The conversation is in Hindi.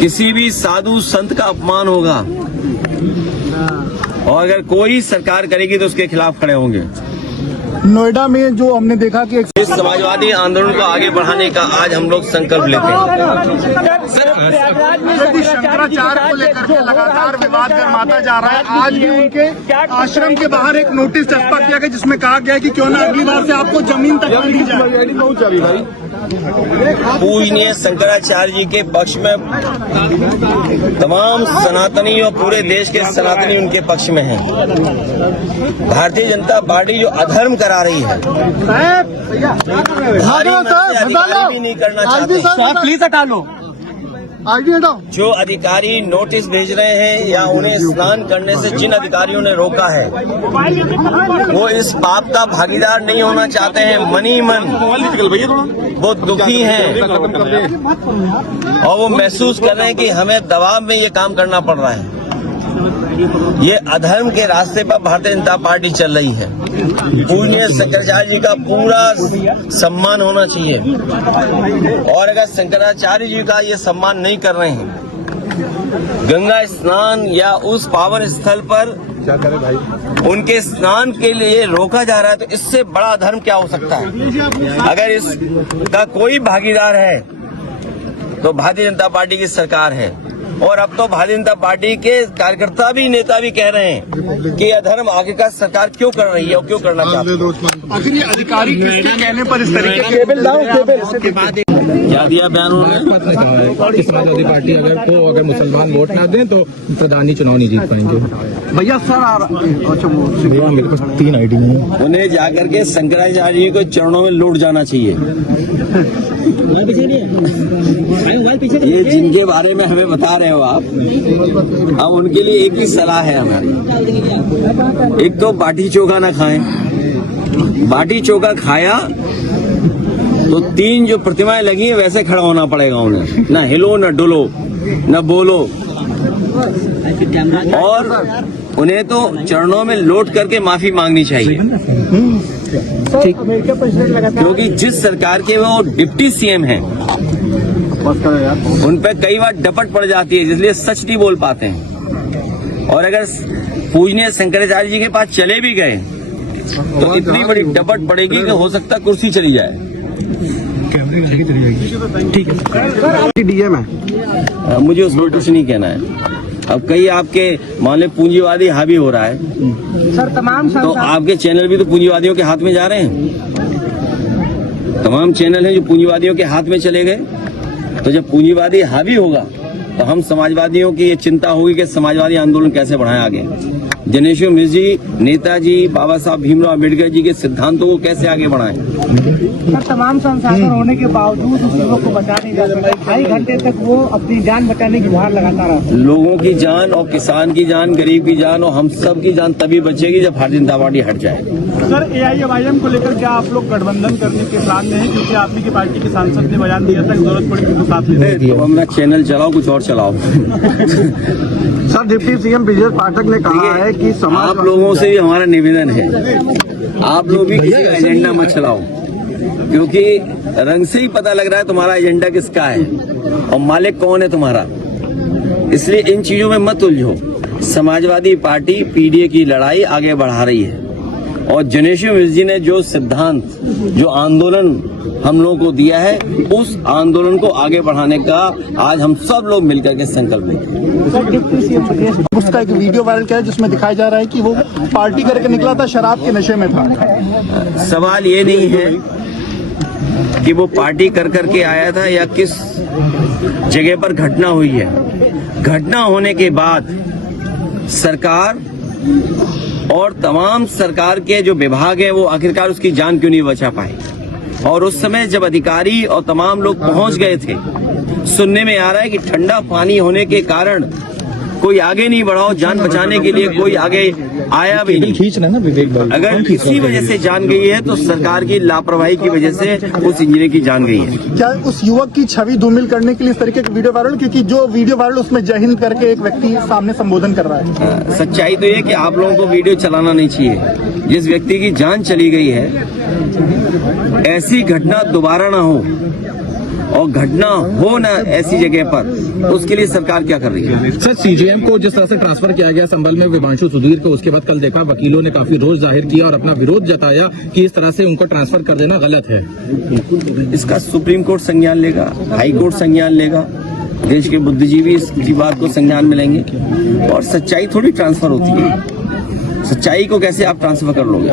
किसी भी साधु संत का अपमान होगा और अगर कोई सरकार करेगी तो उसके खिलाफ खड़े होंगे। नोएडा में जो हमने देखा कि इस समाजवादी आंदोलन को आगे बढ़ाने का आज हम लोग संकल्प लेते हैं। शंकराचार्य को लेकर के लगातार विवाद गर्माता जा रहा है। आज भी उनके आश्रम के बाहर एक नोटिस चस्पा किया गया जिसमें कहा गया है कि क्यों ना अगली बार से आपको जमीन तक न दी जाए। पूजनीय शंकराचार्य जी के पक्ष में तमाम सनातनी और पूरे देश के सनातनी उनके पक्ष में हैं। भारतीय जनता पार्टी जो अधर्म करा रही है, अधिकारी भी नहीं करना चाहते। प्लीज हटा लो, आईडी हटाओ। जो अधिकारी नोटिस भेज रहे हैं या उन्हें स्नान करने से जिन अधिकारियों ने रोका है, वो इस पाप का भागीदार नहीं होना चाहते हैं। मनी मन वो दुखी हैं और वो महसूस कर रहे हैं कि हमें दबाव में ये काम करना पड़ रहा है। ये अधर्म के रास्ते पर भारतीय जनता पार्टी चल रही है। पूजनीय शंकराचार्य जी का पूरा सम्मान होना चाहिए और अगर शंकराचार्य जी का ये सम्मान नहीं कर रहे हैं, गंगा स्नान या उस पावन स्थल पर क्या करें भाई, उनके स्नान के लिए रोका जा रहा है, तो इससे बड़ा धर्म क्या हो सकता है। अगर इसका कोई भागीदार है तो भारतीय जनता पार्टी की सरकार है। और अब तो भारतीय जनता पार्टी के कार्यकर्ता भी, नेता भी कह रहे हैं कि यह धर्म आगे का सरकार क्यों कर रही है और क्यों करना चाहती है। आखिर ये अधिकारी किसके कहने पर इस तरीके के क्या दिया बयान उन्होंने? समाजवादी पार्टी अगर मुसलमान वोट ना दें तो प्रधानी चुनाव नहीं जीत पाएंगे। भैया सर आ रहा मेरे पास 3 आईडी है। उन्हें जाकर के शंकराचार्य जी को चरणों में लौट जाना चाहिए। ये जिनके बारे में हमें बता रहे हो आप, हम उनके लिए एक ही सलाह है हमारी। एक तो बाटी चोखा ना खाएं। बाटी चोखा खाया तो 3 जो प्रतिमाएं लगी हैं वैसे खड़ा होना पड़ेगा उन्हें, ना हिलो ना डुलो ना बोलो। और उन्हें तो चरणों में लौट करके माफी मांगनी चाहिए, क्योंकि जिस सरकार के वो डिप्टी सीएम हैं उन पर कई बार डपट पड़ जाती है, इसलिए सच नहीं बोल पाते हैं। और अगर पूजनीय शंकराचार्य जी के पास चले भी गए तो इतनी बड़ी डपट पड़ेगी कि हो सकता है कुर्सी चली जाए। ठीक है, डीएम है, मुझे उस पर कुछ नहीं कहना है। अब कई आपके मान लो पूंजीवादी हावी हो रहा है सर, तमाम तो आपके चैनल भी तो पूंजीवादियों के हाथ में जा रहे हैं। तमाम चैनल हैं जो पूंजीवादियों के हाथ में चले गए। तो जब पूंजीवादी हावी होगा तो हम समाजवादियों की ये चिंता होगी कि समाजवादी आंदोलन कैसे बढ़ाएं आगे। जनेश्वर मिश्र जी, नेताजी बाबा साहब भीमराव अम्बेडकर जी के सिद्धांतों को कैसे आगे बढ़ाएं। सर, तमाम संसाधन होने के बावजूद उस युवक को बचा नहीं जा सका। 2.5 घंटे तक वो अपनी जान बचाने की गुहार लगाता रहा। लोगों की जान और किसान की जान, गरीब की जान और हम सब की जान तभी बचेगी जब भारतीय जनता पार्टी हट जाए। सर, AIMIM को लेकर क्या आप लोग गठबंधन करने के प्लान में हैं? क्योंकि आप की पार्टी के सांसद ने बयान दिया था, जरूरत पड़ी तो साथ ले। तो हम चैनल चलाओ, कुछ और चलाओ। Sir, deputy CM Brajesh Pathak ने कहा है कि आप लोगों से भी हमारा निवेदन है, आप लोग भी किसी का एजेंडा मत चलाओ, क्योंकि रंग से ही पता लग रहा है तुम्हारा एजेंडा किसका है और मालिक कौन है तुम्हारा। इसलिए इन चीजों में मत उलझो। समाजवादी पार्टी पीडीए की लड़ाई आगे बढ़ा रही है और जनेश्वर मिश्र जी ने जो सिद्धांत, जो आंदोलन हम लोगों को दिया है, उस आंदोलन को आगे बढ़ाने का आज हम सब लोग मिलकर के संकल्प लेंगे। उसका एक वीडियो वायरल किया है जिसमें दिखाया जा रहा है कि वो पार्टी करके निकला था, शराब के नशे में था। सवाल ये नहीं है कि वो पार्टी कर करके आया था या किस जगह पर घटना हुई है। घटना होने के बाद सरकार और तमाम सरकार के जो विभाग हैं वो आखिरकार उसकी जान क्यों नहीं बचा पाए। और उस समय जब अधिकारी और तमाम लोग पहुंच गए थे, सुनने में आ रहा है कि ठंडा पानी होने के कारण कोई आगे नहीं बढ़ा, जान बचाने के लिए कोई आगे आया भी नहीं। अगर किसी वजह से जान गई है तो सरकार की लापरवाही की वजह से उस इंजीनियर की जान गई है। क्या उस युवक की छवि धूमिल करने के लिए इस तरीके का वीडियो वायरल? क्योंकि जो वीडियो वायरल उसमें जय हिंद करके एक व्यक्ति सामने संबोधन कर रहा है। सच्चाई तो ये कि आप लोगों को वीडियो चलाना नहीं चाहिए। जिस व्यक्ति की जान चली गई है, ऐसी घटना दोबारा ना हो और घटना हो ना ऐसी जगह पर, उसके लिए सरकार क्या कर रही है? सर सीजेएम को जिस तरह से ट्रांसफर किया गया संभल में विभांशु सुधीर को, उसके बाद कल देखा वकीलों ने काफी रोष जाहिर किया और अपना विरोध जताया कि इस तरह से उनको ट्रांसफर कर देना गलत है। इसका सुप्रीम कोर्ट संज्ञान लेगा, हाई कोर्ट संज्ञान लेगा, देश के बुद्धिजीवी इसकी बात को संज्ञान में लेंगे। और सच्चाई थोड़ी ट्रांसफर होती है, सच्चाई को कैसे आप ट्रांसफर कर लोगे?